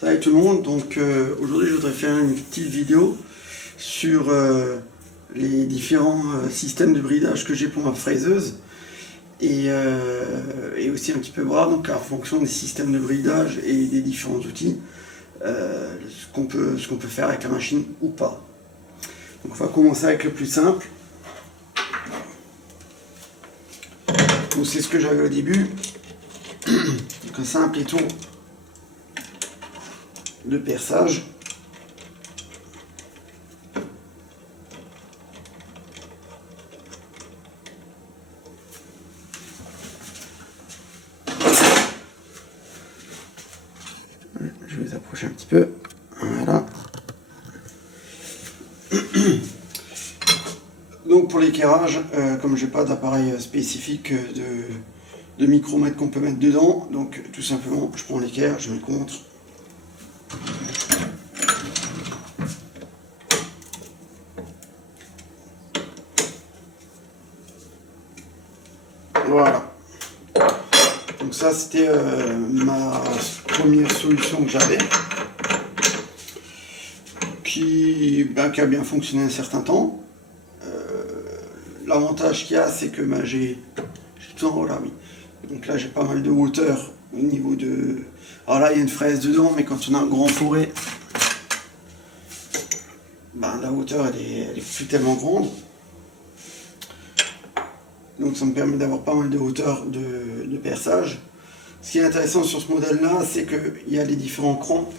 Salut tout le monde, donc aujourd'hui je voudrais faire une petite vidéo sur les différents systèmes de bridage que j'ai pour ma fraiseuse et aussi un petit peu voir donc en fonction des systèmes de bridage et des différents outils ce qu'on peut faire avec la machine ou pas. Donc on va commencer avec le plus simple. Donc c'est ce que j'avais au début, donc un simple étau de perçage. Je vais les approcher un petit peu. Voilà. Donc pour l'éclairage, comme je n'ai pas d'appareil spécifique de micromètre qu'on peut mettre dedans, donc tout simplement je prends l'équerre, je mets le contre. Voilà. Donc ça c'était ma première solution que j'avais, qui a bien fonctionné un certain temps. L'avantage qu'il y a, c'est que j'ai tout en haut là, oui. Donc là j'ai pas mal de hauteur au niveau de... Alors là il y a une fraise dedans, mais quand on a un grand fourré, la hauteur elle est plus tellement grande. Donc ça me permet d'avoir pas mal de hauteur de perçage. Ce qui est intéressant sur ce modèle là, c'est qu'il y a les différents crans.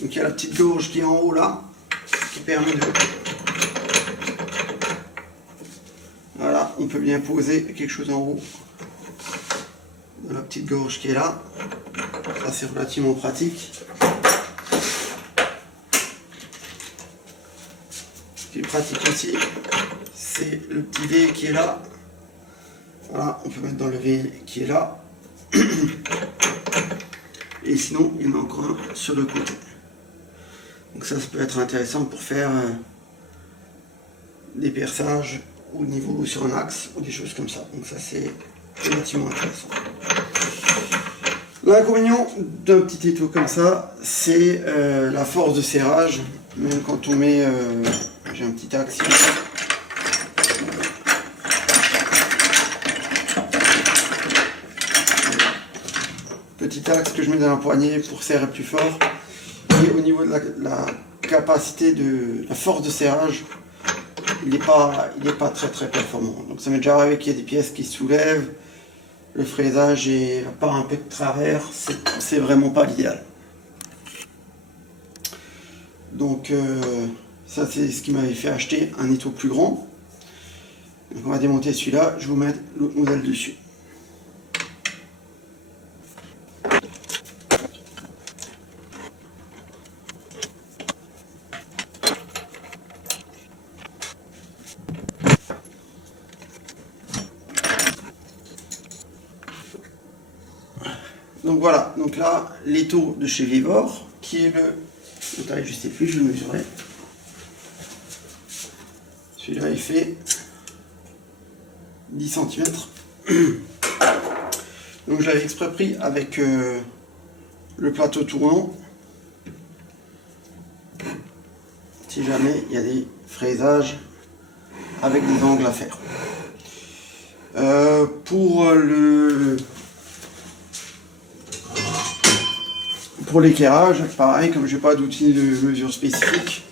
Donc il y a la petite gorge qui est en haut là, qui permet de... Voilà, on peut bien poser quelque chose en haut de la petite gorge qui est là. Ça c'est relativement pratique. Ce qui est pratique aussi, c'est le petit V qui est là. Voilà, on peut mettre dans le V qui est là. Et sinon, il y en a encore un sur le côté. Donc ça peut être intéressant pour faire des perçages au niveau sur un axe ou des choses comme ça. Donc ça c'est relativement intéressant. L'inconvénient d'un petit étau comme ça, c'est la force de serrage. Même quand on met, j'ai un petit axe ici. Petit axe que je mets dans la poignée pour serrer plus fort. Et au niveau de la capacité de la force de serrage, il n'est pas très performant. Donc ça m'est déjà arrivé qu'il y ait des pièces qui se soulèvent, le fraisage part un peu de travers, c'est vraiment pas l'idéal. Donc ça c'est ce qui m'avait fait acheter un étau plus grand. Donc on va démonter celui-là, je vais vous mettre l'autre modèle dessus. Donc voilà, donc là, l'étau de chez Vevor, qui est le taille, je sais plus, je vais le mesurer. Celui-là, il fait 10 cm. Donc je l'avais exprès pris avec le plateau tournant. Si jamais il y a des fraisages avec des angles à faire. Pour l'éclairage, pareil, comme j'ai pas d'outil de mesure spécifique,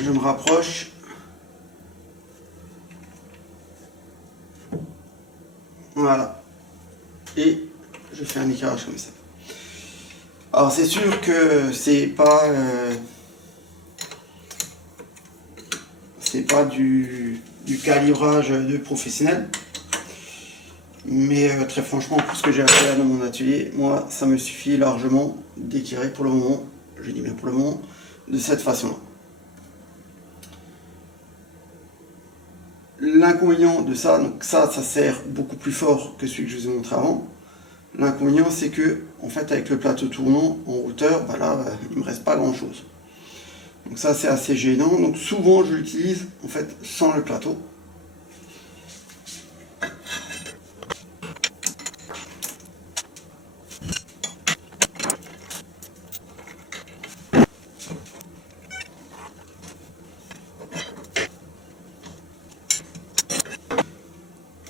je me rapproche. Voilà. Et je fais un éclairage comme ça. Alors c'est sûr que c'est pas du calibrage de professionnel, mais très franchement pour ce que j'ai à faire dans mon atelier, moi ça me suffit largement d'éclairer pour le moment, je dis bien pour le moment, de cette façon là. L'inconvénient de ça, donc ça sert beaucoup plus fort que celui que je vous ai montré avant, L'inconvénient, c'est que, en fait, avec le plateau tournant en hauteur, bah là, il me reste pas grand chose. Donc ça, c'est assez gênant. Donc souvent, je l'utilise, en fait, sans le plateau.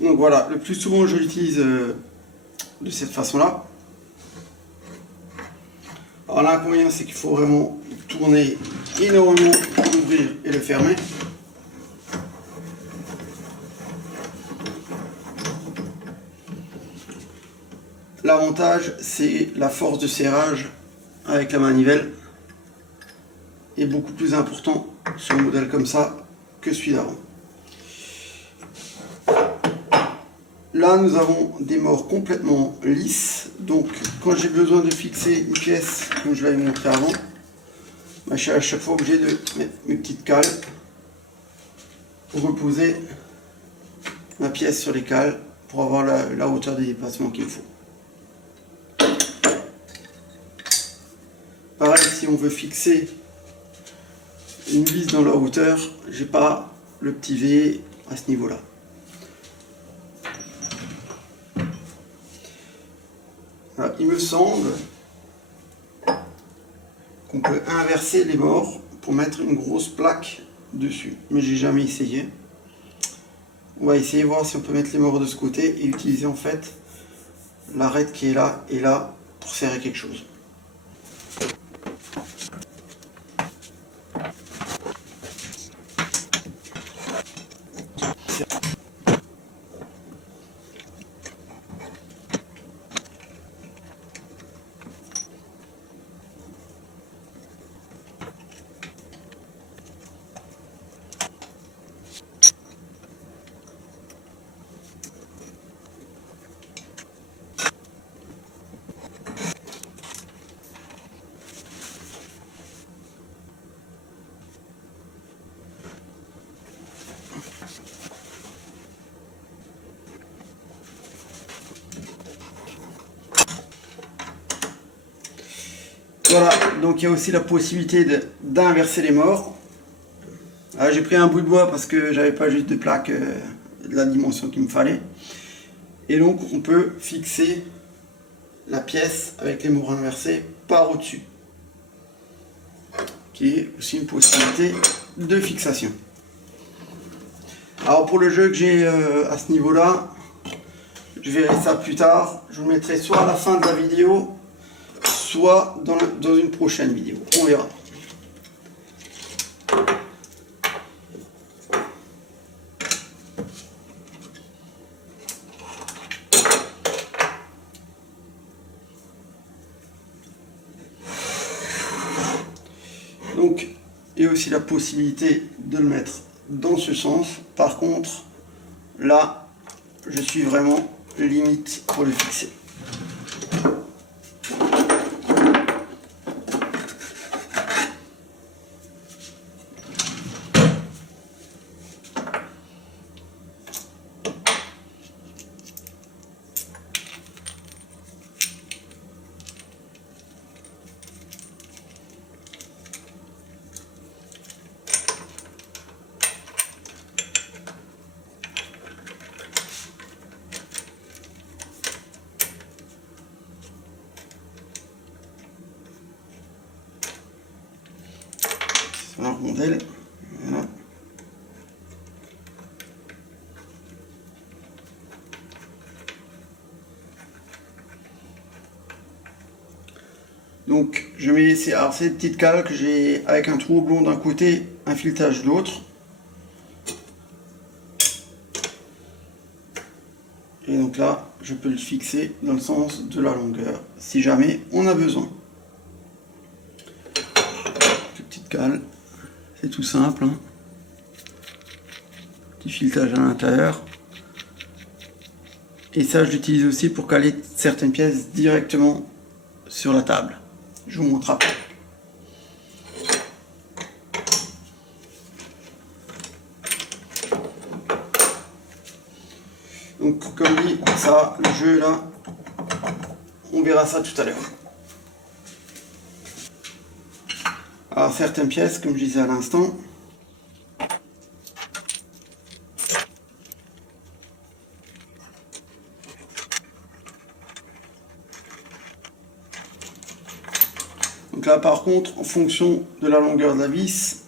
Donc voilà, le plus souvent, je l'utilise de cette façon-là. Alors l'inconvénient, c'est qu'il faut vraiment tourner énormément pour l'ouvrir et le fermer. L'avantage, c'est la force de serrage avec la manivelle est beaucoup plus important sur un modèle comme ça que celui d'avant. Là, nous avons des morts complètement lisses. Donc, quand j'ai besoin de fixer une pièce, comme je l'avais montré avant, bah, je suis à chaque fois obligé de mettre mes petites cales pour reposer ma pièce sur les cales pour avoir la hauteur des dépassements qu'il faut. Pareil, si on veut fixer une vis dans la hauteur, j'ai pas le petit V à ce niveau-là. Voilà, il me semble qu'on peut inverser les bords pour mettre une grosse plaque dessus, mais j'ai jamais essayé. On va essayer de voir si on peut mettre les morts de ce côté et utiliser en fait l'arête qui est là et là pour serrer quelque chose. Voilà, donc il y a aussi la possibilité d'inverser les morts. J'ai pris un bout de bois parce que j'avais pas juste de plaque de la dimension qu'il me fallait. Et donc on peut fixer la pièce avec les morts inversés par au-dessus. Qui est aussi une possibilité de fixation. Alors pour le jeu que j'ai à ce niveau-là, je verrai ça plus tard. Je vous le mettrai soit à la fin de la vidéo, soit dans une prochaine vidéo. On verra. Donc, il y a aussi la possibilité de le mettre dans ce sens. Par contre, là, je suis vraiment limite pour le fixer. La rondelle, voilà. Donc je mets ces petites cales que j'ai avec un trou oblong d'un côté, un filetage de l'autre. Et donc là, je peux le fixer dans le sens de la longueur, si jamais on a besoin. Petite cale, c'est tout simple, hein. Petit filetage à l'intérieur. Et ça, je l'utilise aussi pour caler certaines pièces directement sur la table. Je vous montre après. Donc, comme dit, ça, le jeu là, on verra ça tout à l'heure. Alors certaines pièces, comme je disais à l'instant, donc là par contre, en fonction de la longueur de la vis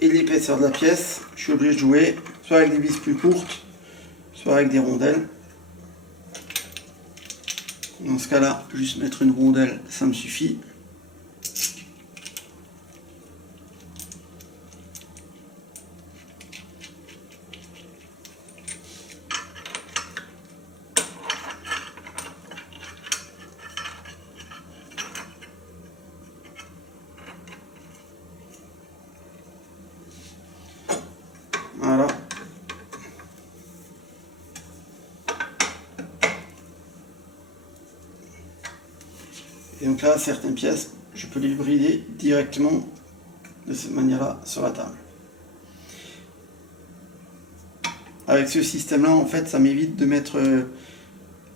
et de l'épaisseur de la pièce, je suis obligé de jouer soit avec des vis plus courtes, soit avec des rondelles. Dans ce cas-là, juste mettre une rondelle, ça me suffit. Voilà. Et donc là, certaines pièces, je peux les brider directement de cette manière-là sur la table. Avec ce système-là, en fait, ça m'évite de mettre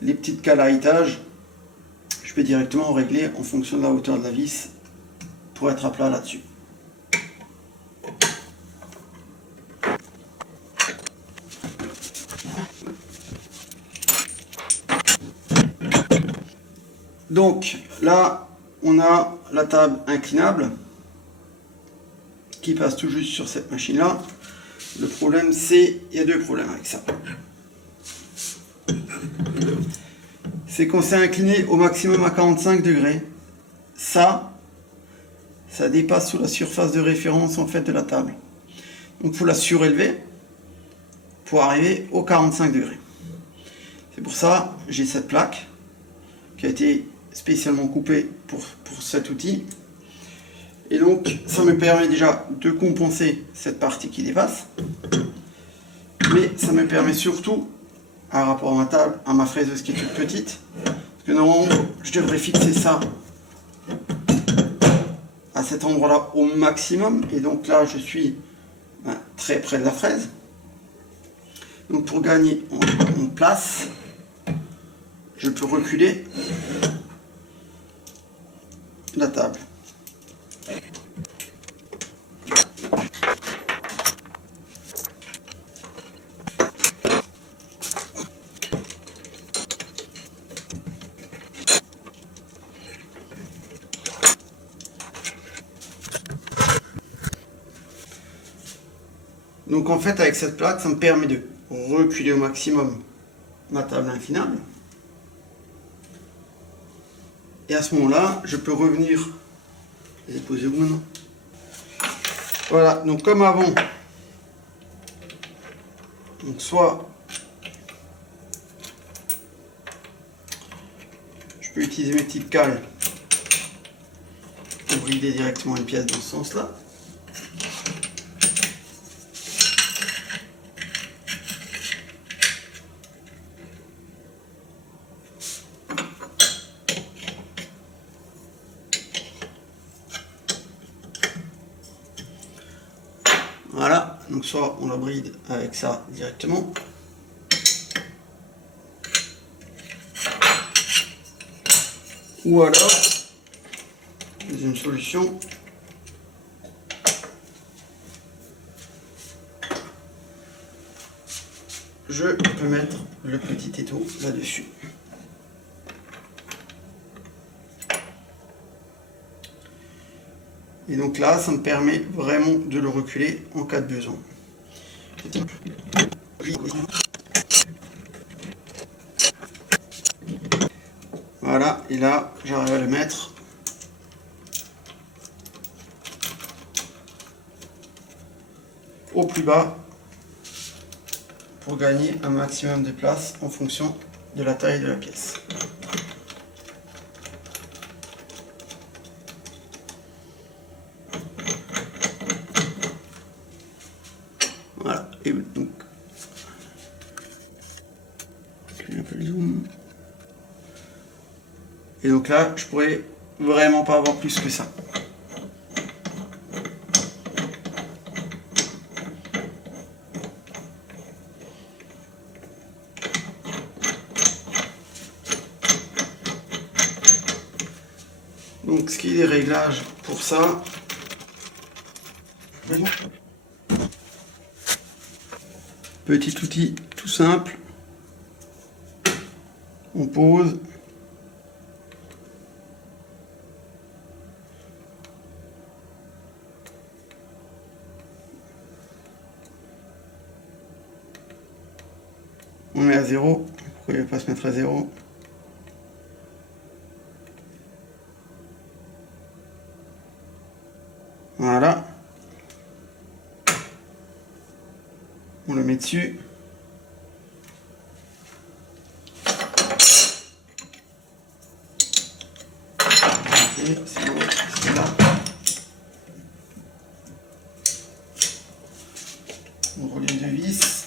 les petites cales à étage. Je peux directement régler en fonction de la hauteur de la vis pour être à plat là-dessus. Donc là, on a la table inclinable qui passe tout juste sur cette machine-là. Le problème, c'est, il y a deux problèmes avec ça. C'est qu'on s'est incliné au maximum à 45 degrés. Ça dépasse sous la surface de référence en fait de la table. Donc il faut la surélever pour arriver aux 45 degrés. C'est pour ça que j'ai cette plaque qui a été spécialement coupée pour cet outil. Et donc ça me permet déjà de compenser cette partie qui dépasse. Mais ça me permet surtout, par rapport à ma table, à ma fraiseuse qui est toute petite, que normalement je devrais fixer ça à cet endroit-là au maximum. Et donc là je suis très près de la fraise. Donc pour gagner en place, je peux reculer la table. Donc en fait avec cette plaque, ça me permet de reculer au maximum ma table inclinable. Et à ce moment-là, je peux revenir les poser où maintenant. Voilà, donc comme avant, donc soit je peux utiliser mes petites cales pour brider directement une pièce dans ce sens-là. Voilà, donc soit on la bride avec ça directement. Ou alors, deuxième solution, je peux mettre le petit étau là-dessus. Et donc là, ça me permet vraiment de le reculer en cas de besoin. Voilà, et là, j'arrive à le mettre au plus bas pour gagner un maximum de place en fonction de la taille de la pièce. Voilà, et donc, un peu le zoom. Et donc là, je pourrais vraiment pas avoir plus que ça. Donc ce qui est des réglages pour ça. Petit outil tout simple. On pose. On met à 0. Pourquoi il ne va pas se mettre à 0? Voilà. On le met dessus. Et c'est là. On relie deux vis.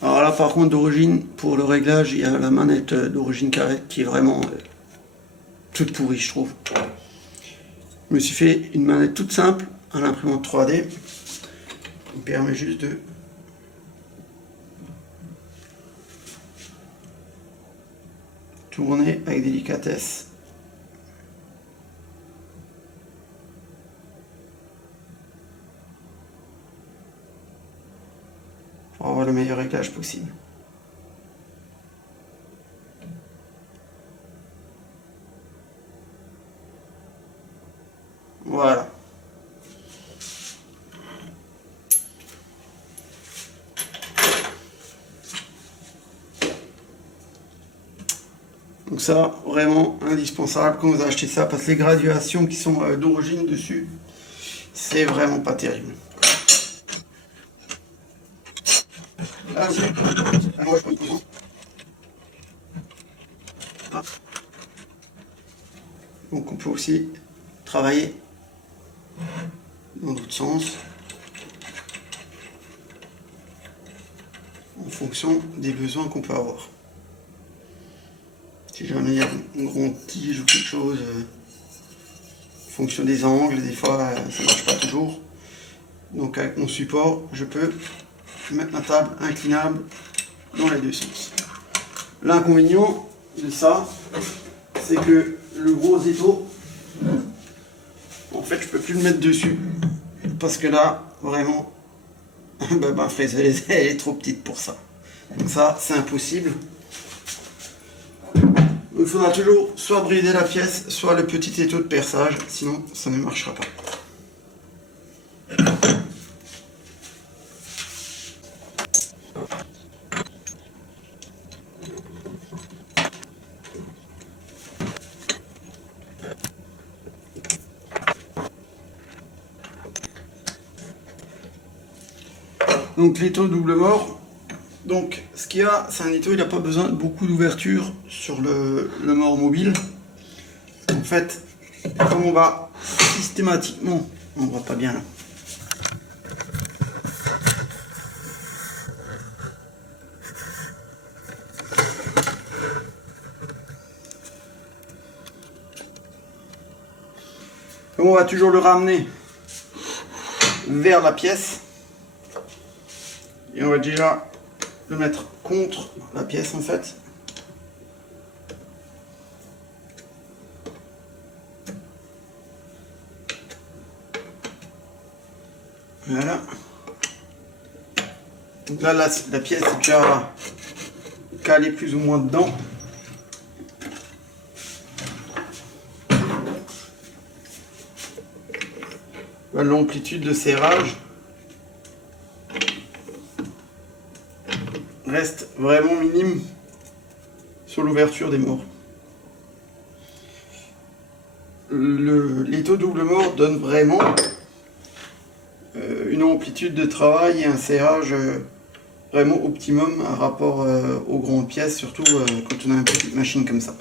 Alors là par contre d'origine, pour le réglage, il y a la manette d'origine carrée qui est vraiment toute pourrie je trouve. Je me suis fait une manette toute simple à l'imprimante 3D. Il permet juste de tourner avec délicatesse. Pour avoir le meilleur réglage possible. Voilà. Donc ça, vraiment indispensable quand vous achetez ça, parce que les graduations qui sont d'origine dessus, c'est vraiment pas terrible. Ah, moi, je peux donc on peut aussi travailler dans l'autre sens en fonction des besoins qu'on peut avoir. Si jamais il y a une grande tige ou quelque chose, en fonction des angles, des fois ça ne marche pas toujours. Donc avec mon support, je peux mettre ma table inclinable dans les deux sens. L'inconvénient de ça, c'est que le gros étau, en fait je peux plus le mettre dessus. Parce que là, vraiment, ma fraiseuse elle est trop petite pour ça. Donc ça, c'est impossible. Il faudra toujours soit brider la pièce, soit le petit étau de perçage, sinon ça ne marchera pas. Donc l'étau double mort, donc ce qu'il y a, c'est un étau, il n'a pas besoin de beaucoup d'ouverture sur le mort mobile. En fait, comme on va systématiquement, on ne voit pas bien là. Comme on va toujours le ramener vers la pièce, et on va déjà le mettre contre la pièce en fait. Voilà. Donc là, la pièce est déjà calée plus ou moins dedans. L'amplitude de serrage reste vraiment minime sur l'ouverture des morts. L'étau double mort donne vraiment une amplitude de travail et un serrage vraiment optimum par rapport aux grandes pièces, surtout quand on a une petite machine comme ça.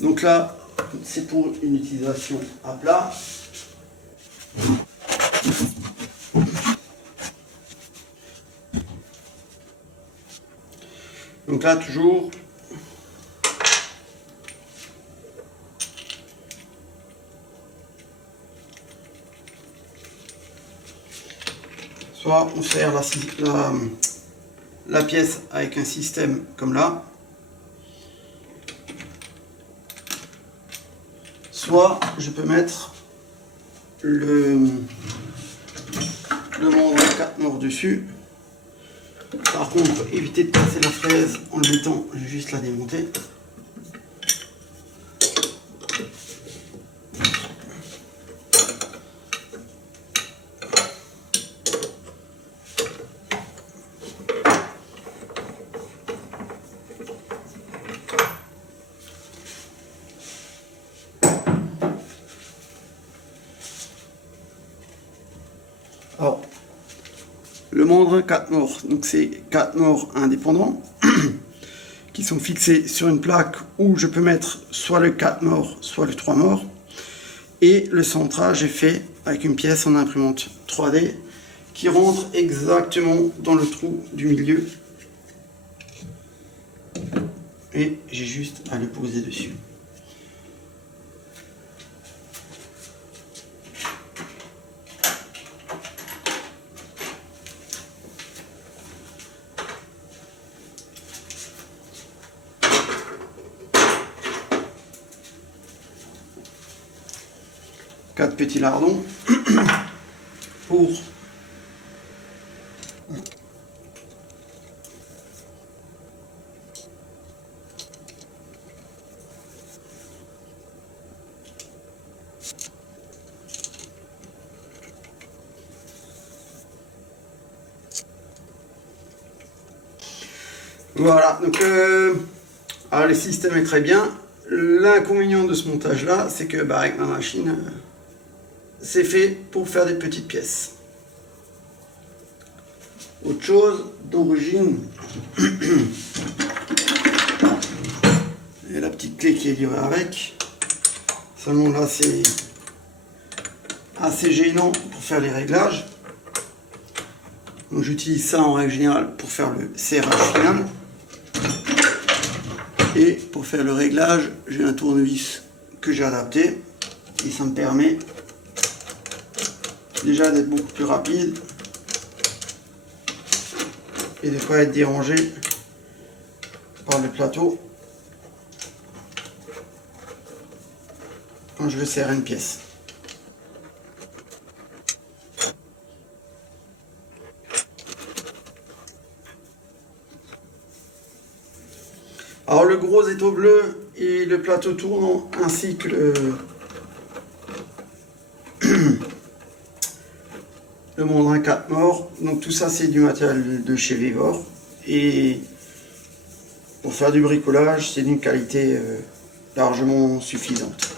Donc là, c'est pour une utilisation à plat. Donc là, toujours, soit on sert la pièce avec un système comme là, soit je peux mettre le membrane 4 morts dessus. Par contre, éviter de casser la fraise en le mettant, je vais juste la démonter. Alors, le mandrin 4 morts, donc c'est 4 morts indépendants qui sont fixés sur une plaque où je peux mettre soit le 4 morts, soit le 3 morts. Et le centrage est fait avec une pièce en imprimante 3D qui rentre exactement dans le trou du milieu. Et j'ai juste à le poser dessus. Quatre petits lardons pour voilà, donc alors le système est très bien. L'inconvénient de ce montage là, c'est que avec ma machine, c'est fait pour faire des petites pièces. Autre chose, d'origine, et la petite clé qui est livrée avec. Seulement là, c'est assez gênant pour faire les réglages. Donc j'utilise ça en règle générale pour faire le serrage final. Et pour faire le réglage, j'ai un tournevis que j'ai adapté. Et ça me permet déjà d'être beaucoup plus rapide et de ne pas être dérangé par le plateau quand je veux serrer une pièce. Alors le gros étau bleu et le plateau tournant ainsi que le mandrin 4 morts, donc tout ça c'est du matériel de chez Vevor et pour faire du bricolage c'est d'une qualité largement suffisante.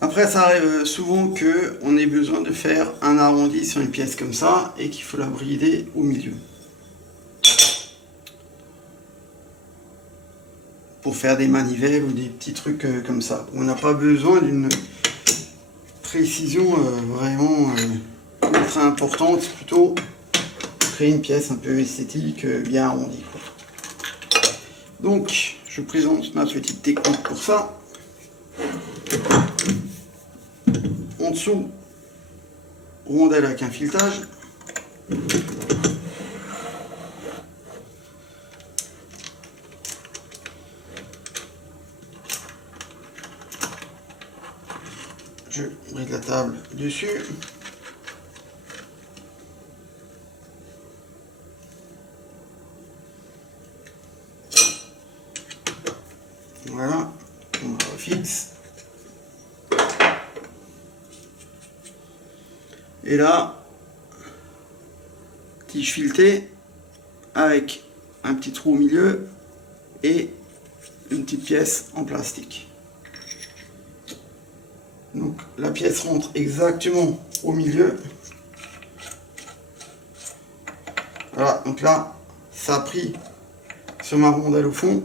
Après, ça arrive souvent qu'on ait besoin de faire un arrondi sur une pièce comme ça et qu'il faut la brider au milieu. Pour faire des manivelles ou des petits trucs comme ça. On n'a pas besoin d'une précision vraiment très importante, c'est plutôt créer une pièce un peu esthétique, bien arrondie, quoi. Donc, je présente ma petite technique pour ça. En dessous, rondelle avec un filetage. Je bride la table dessus. Voilà, on la refixe. Et là, tige filetée avec un petit trou au milieu et une petite pièce en plastique. Donc la pièce rentre exactement au milieu. Voilà, donc là, ça a pris sur ma rondelle au fond.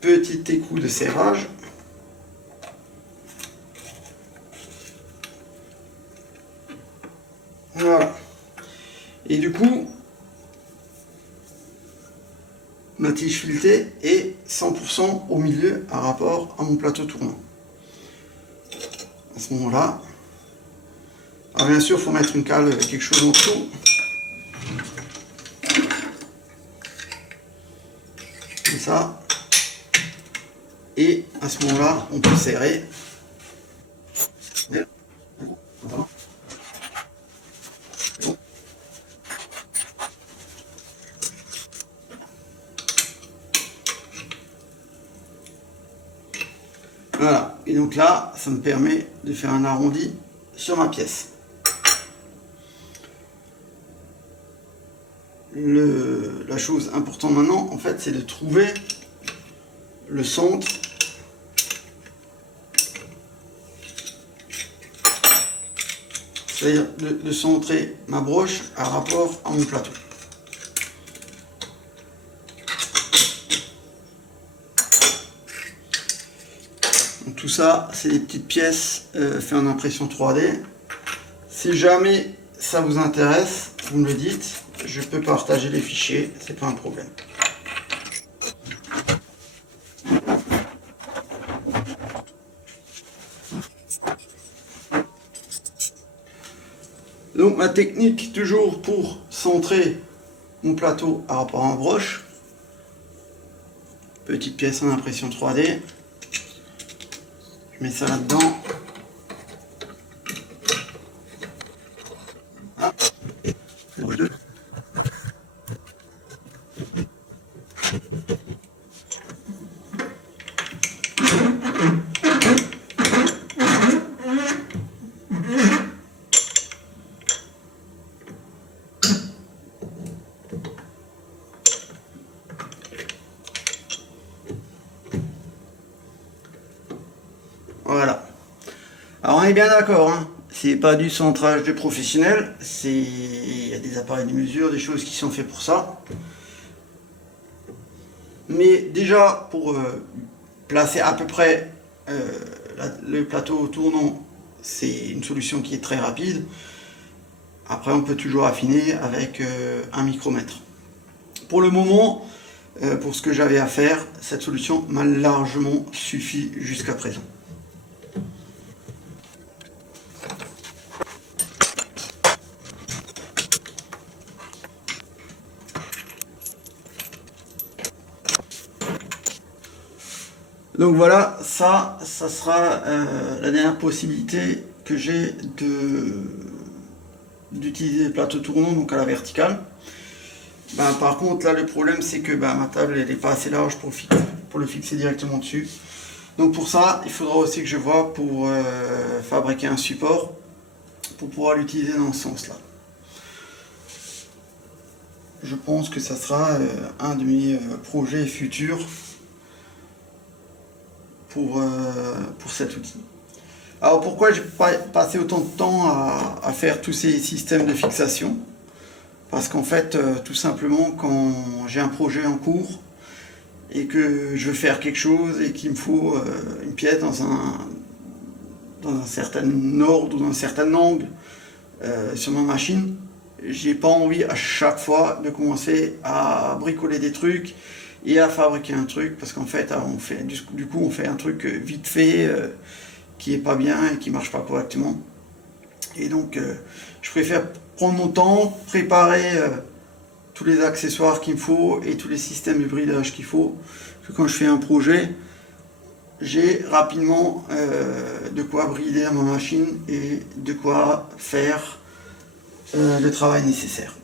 Petit écrou de serrage. Voilà. Et du coup, ma tige filetée est 100% au milieu par rapport à mon plateau tournant. À ce moment-là, alors bien sûr, il faut mettre une cale, quelque chose en dessous. Comme ça. Et à ce moment-là, on peut serrer. Voilà, et donc là, ça me permet de faire un arrondi sur ma pièce. La chose importante maintenant, en fait, c'est de trouver le centre. C'est-à-dire de centrer ma broche par rapport à mon plateau. Donc tout ça, c'est des petites pièces faites en impression 3D. Si jamais ça vous intéresse, vous me le dites, je peux partager les fichiers, c'est pas un problème. Donc ma technique toujours pour centrer mon plateau par rapport à ma broche. Petite pièce en impression 3D. Je mets ça là-dedans. Ah. Voilà. Alors on est bien d'accord, hein. C'est pas du centrage de professionnel, il y a des appareils de mesure, des choses qui sont faites pour ça. Mais déjà pour placer à peu près le plateau tournant, c'est une solution qui est très rapide. Après on peut toujours affiner avec un micromètre. Pour le moment, pour ce que j'avais à faire, cette solution m'a largement suffi jusqu'à présent. Donc voilà, ça sera la dernière possibilité que j'ai d'utiliser les plateaux tournants donc à la verticale. Par contre là le problème c'est que ma table elle n'est pas assez large pour le fixer directement dessus. Donc pour ça il faudra aussi que je vois pour fabriquer un support pour pouvoir l'utiliser dans ce sens là. Je pense que ça sera un de mes projets futurs pour cet outil. Alors pourquoi j'ai passé autant de temps à faire tous ces systèmes de fixation? Parce qu'en fait, tout simplement, quand j'ai un projet en cours et que je veux faire quelque chose et qu'il me faut une pièce dans un certain ordre ou dans un certain angle sur ma machine, j'ai pas envie à chaque fois de commencer à bricoler des trucs et à fabriquer un truc, parce qu'en fait, du coup on fait un truc vite fait qui est pas bien et qui marche pas correctement. Et donc je préfère prendre mon temps, préparer tous les accessoires qu'il me faut et tous les systèmes de bridage qu'il faut, que quand je fais un projet, j'ai rapidement de quoi brider ma machine et de quoi faire le travail nécessaire.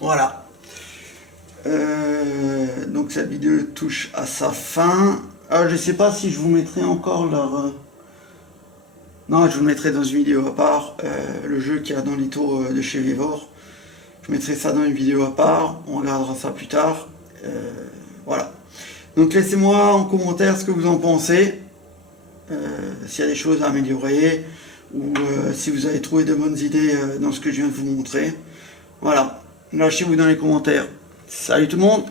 Voilà. Donc cette vidéo touche à sa fin. Je sais pas si je vous mettrai encore leur... Non, je vous le mettrai dans une vidéo à part, le jeu qu'il y a dans l'ITO de chez Vivor. Je mettrai ça dans une vidéo à part, on regardera ça plus tard. Voilà. Donc laissez-moi en commentaire ce que vous en pensez. S'il y a des choses à améliorer, ou si vous avez trouvé de bonnes idées dans ce que je viens de vous montrer. Voilà. Lâchez-vous dans les commentaires. Salut tout le monde!